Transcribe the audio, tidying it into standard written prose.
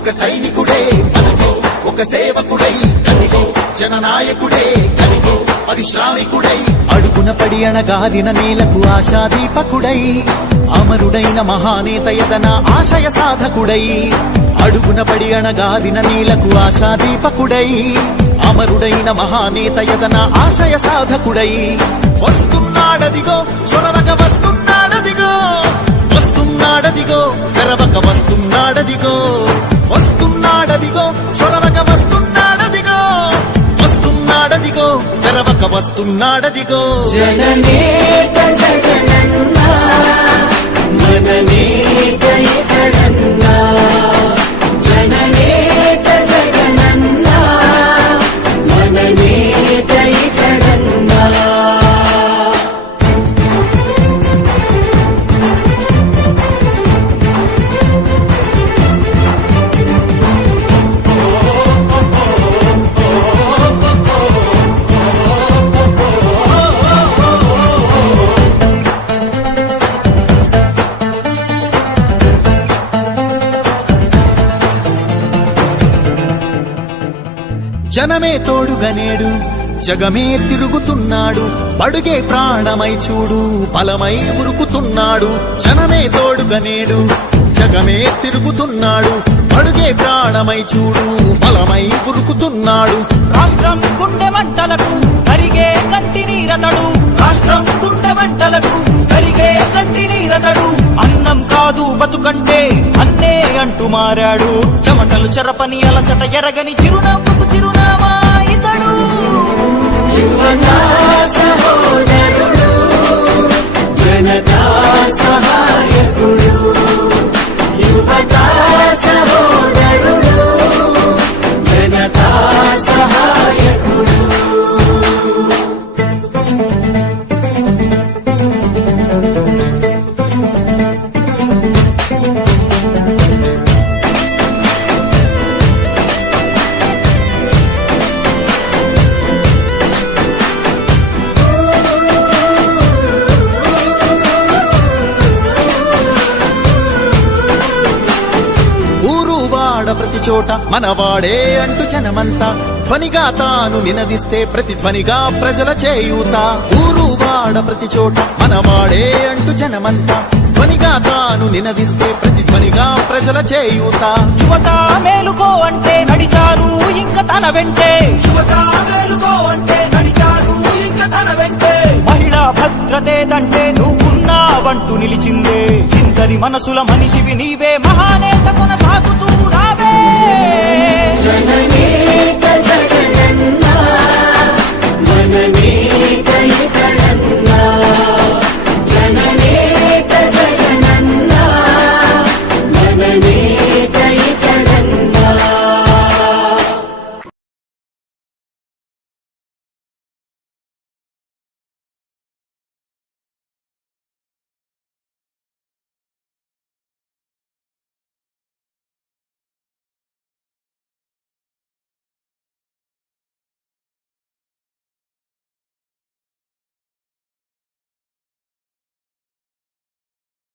ఒక సైనికుడే మనకో, ఒక సేవకుడై కదిగో, జననాయకుడే కదిగో, పరిశ్రామికుడై అడుగున పడి అణగాదిన నేలకు ఆశాదీపకుడై అమరుడైన మహానేత యతన ఆశయ సాధకుడై అడుగున పడి అణగాదిన నేలకు ఆశాదీపకుడై అమరుడైన మహానేత యతన ఆశయ సాధకుడై వస్తున్నాడదిగో చొరవక వస్తున్నాడదిగో వస్తున్నాడదిగో తెరవక వస్తున్నాడదిగో వస్తున్నాడదిగో చొరవక వస్తున్నాడదిగో వస్తున్నాడదిగో తెరవక వస్తున్నాడదిగో జననేత జగనన్నా మననేత ఇతడన్నా జననేత జగనన్నా మననేత ఇతడన్నా జనమే తోడుగనేడు జగమే తిరుగుతున్నాడు అడుగే ప్రాణమై చూడు బలమై ఉరుకుతున్నాడు జనమే తోడుగనేడు జగమే తిరుగుతున్నాడు అడుగే ప్రాణమై చూడు బలమై ఉరుకుతున్నాడు రాష్ట్రం గుండె మంటలకు కరిగే కంటి నీరతడు రాష్ట్రం గుండె మంటలకు కరిగే కంటి నీరతడు అన్నం కాదు బతుకంటే అన్నే అంటూ మారాడు చెమటలు చెరపని అలసట ఎరగని చిరునవ్వుకు చిరునామా ఇతడు యువతా సహోదరుడు జనతా సహాయకుడు యువతా సహోదరుడు జనతా సహాయకుడు ప్రతి చోట మనవాడే అంటూ జనమంతా ధ్వనిగా తాను నినదిస్తే ప్రతిధ్వనిగా ప్రజల చేయూత ఊరు వాడ ప్రతి చోట మనవాడే అంటూ జనమంతా ధ్వనిగా తాను నినదిస్తే ప్రతిధ్వనిగా ప్రజల చేయూత యువత మేలుకో అంటే నడిచారు ఇంకా తన వెంటే యువత మేలుకో అంటే నడిచారు ఇంకా తన వెంటే మహిళా భద్రతేదంటే నువ్వున్నావంటూ నిలిచిందే ఇందరి మనసుల మనిషివి నీవే మహానేత కొనసాగుతూ రావే జననే